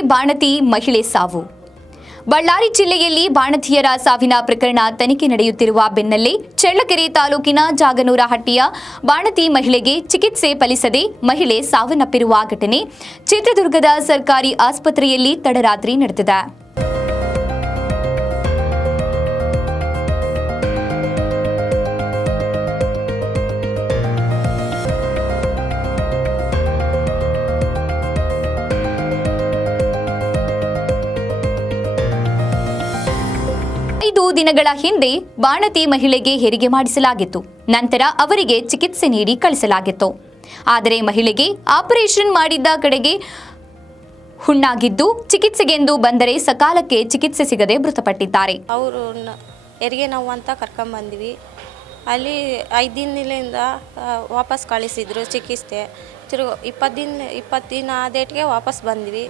ಬಾಣತಿ ಮಹಿಳೆ ಸಾವು. ಬಳ್ಳಾರಿ ಜಿಲ್ಲೆಯಲ್ಲಿ ಬಾಣತಿಯರ ಸಾವಿನ ಪ್ರಕರಣ ತನಿಖೆ ನಡೆಯುತ್ತಿರುವ ಬೆನ್ನಲ್ಲೇ ಚಳ್ಳಕೆರೆ ತಾಲೂಕಿನ ಜಾಗನೂರಹಟ್ಟಿಯ ಬಾಣತಿ ಮಹಿಳೆಗೆ ಚಿಕಿತ್ಸೆ ಫಲಿಸದೆ ಮಹಿಳೆ ಸಾವನ್ನಪ್ಪಿರುವ ಘಟನೆ ಚಿತ್ರದುರ್ಗದ ಸರ್ಕಾರಿ ಆಸ್ಪತ್ರೆಯಲ್ಲಿ ತಡರಾತ್ರಿ ನಡೆದಿದೆ. ಐದು ದಿನಗಳ ಹಿಂದೆ ಬಾಣತಿ ಮಹಿಳೆಗೆ ಹೆರಿಗೆ ಮಾಡಿಸಲಾಗಿತ್ತು. ನಂತರ ಅವರಿಗೆ ಚಿಕಿತ್ಸೆ ನೀಡಿ ಕಳಿಸಲಾಗಿತ್ತು. ಆದರೆ ಮಹಿಳೆಗೆ ಆಪರೇಷನ್ ಮಾಡಿದ್ದ ಕಡೆಗೆ ಹುಣ್ಣಾಗಿದ್ದು ಚಿಕಿತ್ಸೆಗೆಂದು ಬಂದರೆ ಸಕಾಲಕ್ಕೆ ಚಿಕಿತ್ಸೆ ಸಿಗದೆ ಮೃತಪಟ್ಟಿದ್ದಾರೆ. ಅವರು ಹೆರಿಗೆ ನೋವು ಅಂತ ಕರ್ಕೊಂಬಂದ್ವಿ ಅಲ್ಲಿ ಐದು ದಿನದಿಂದ ಆ, ವಾಪಸ್ ಕಳಿಸಿದ್ರು ಚಿಕಿತ್ಸೆ. ತಿರುಗ ಇಪ್ಪತ್ತು ದಿನ ಇಪ್ಪತ್ತು ದಿನ ಡೇಟ್ಗೆ ವಾಪಸ್ ಬಂದ್ವಿ.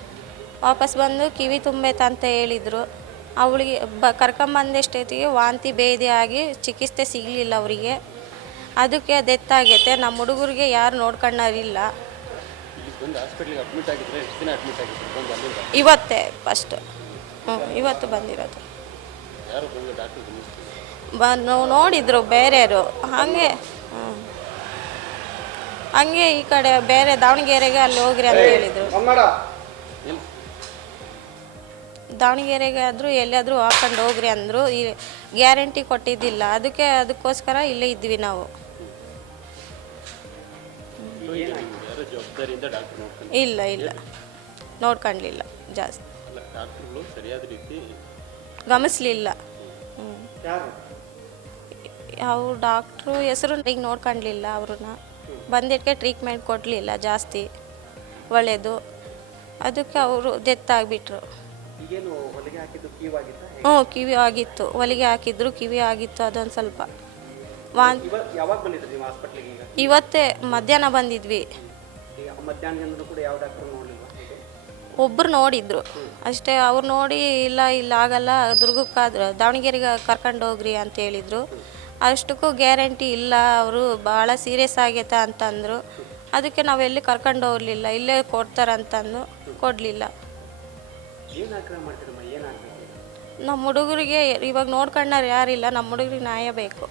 ವಾಪಸ್ ಬಂದು ಕಿವಿ ತುಂಬೈತೆ ಅಂತ ಹೇಳಿದರು. ಅವಳಿಗೆ ಬ ಕರ್ಕೊಂಬಂದಷ್ಟೊತ್ತಿಗೆ ವಾಂತಿ ಭೇದಿ ಆಗಿ ಚಿಕಿತ್ಸೆ ಸಿಗಲಿಲ್ಲ ಅವರಿಗೆ. ಅದಕ್ಕೆ ಡೆತ್ ಆಗೈತೆ ನಮ್ಮ ಹುಡುಗರಿಗೆ ಯಾರು ನೋಡ್ಕೊಳ್ಳೋರಿಲ್ಲ ಇವತ್ತೇ ಫಸ್ಟ್ ಹ್ಞೂ ಇವತ್ತು ಬಂದಿರೋದು. ಬಂದು ನೋಡಿದರು ಬೇರೆಯವರು. ಹಾಗೆ ಹಾಗೆ ಹಂಗೆ ಈ ಕಡೆ ಬೇರೆ ದಾವಣಗೆರೆಗೆ ಅಲ್ಲಿ ಹೋಗ್ರಿ ಅಂತ ಹೇಳಿದರು. ದಾವಣಗೆರೆಗೆ ಆದರೂ ಎಲ್ಲಿಯಾದರೂ ಹಾಕೊಂಡು ಹೋಗ್ರಿ ಅಂದರು ಈ ಗ್ಯಾರಂಟಿ ಕೊಟ್ಟಿದ್ದಿಲ್ಲ. ಅದಕ್ಕೆ ಅದಕ್ಕೋಸ್ಕರ ಇಲ್ಲೇ ಇದ್ವಿ ನಾವು. ಇಲ್ಲ ಇಲ್ಲ. ನೋಡ್ಕೊಂಡ್ಲಿಲ್ಲ ಜಾಸ್ತಿ. ಗಮನಿಸ್ಲಿಲ್ಲ ಹ್ಞೂ ಅವ್ರು ಡಾಕ್ಟ್ರು ಹೆಸರು ಈಗ ನೋಡ್ಕೊಂಡ್ಲಿಲ್ಲ ಅವ್ರನ್ನ. ಬಂದಿದ್ದಕ್ಕೆ ಟ್ರೀಟ್ಮೆಂಟ್ ಕೊಡಲಿಲ್ಲ ಜಾಸ್ತಿ. ಒಳ್ಳೆಯದು ಅದಕ್ಕೆ ಅವರು ಡೆತ್ ಆಗಿಬಿಟ್ರು. ಈಗೇನು ಹೊಲಿಗೆ ಹಾಕಿದ್ದು ಕೀವಾಗಿತ್ತ ಹ್ಞೂ ಕಿವಿ ಆಗಿತ್ತು. ಹೊಲಿಗೆ ಹಾಕಿದ್ರು ಕಿವಿ ಆಗಿತ್ತು ಅದೊಂದು ಸ್ವಲ್ಪ. ವಾನ್ ಇವ ಯಾವಾಗ ಬಂದಿದ್ರಿ ನೀವು ಹಾಸ್ಪಿಟ್ಲಿಗೆ ಈಗ? ಇವತ್ತೇ ಮಧ್ಯಾಹ್ನ ಬಂದಿದ್ವಿ. ಈಗ ಮಧ್ಯಾಹ್ನದಿಂದ ಕೂಡ ಯಾವ ಡಾಕ್ಟರ್ ನೋಡಲಿಲ್ಲ ಒಬ್ಬರು ನೋಡಿದ್ರು. ಅಷ್ಟೇ ಅವ್ರು ನೋಡಿ ಇಲ್ಲ ಇಲ್ಲ ಆಗಲ್ಲ ದುರ್ಗಕ್ಕಾದ್ರು ದಾವಣಗೆರೆಗೆ ಕರ್ಕೊಂಡು ಹೋಗ್ರಿ ಅಂತ ಹೇಳಿದ್ರು. ಅಷ್ಟಕ್ಕೂ ಗ್ಯಾರಂಟಿ ಇಲ್ಲ ಅವರು ಭಾಳ ಸೀರಿಯಸ್ ಆಗೈತೆ ಅಂತಂದರು. ಅದಕ್ಕೆ ನಾವೆಲ್ಲಿ ಕರ್ಕೊಂಡು ಹೋಗಲಿಲ್ಲ ಇಲ್ಲೇ ಕೊಡ್ತಾರಂತಂದು ಕೊಡಲಿಲ್ಲ. ನಮ್ಮ ಹುಡುಗರಿಗೆ ಇವಾಗ ನೋಡ್ಕೊಂಡಾರ ಯಾರಿಲ್ಲ ನಮ್ಮ ಹುಡುಗರಿಗೆ ನ್ಯಾಯ ಬೇಕು.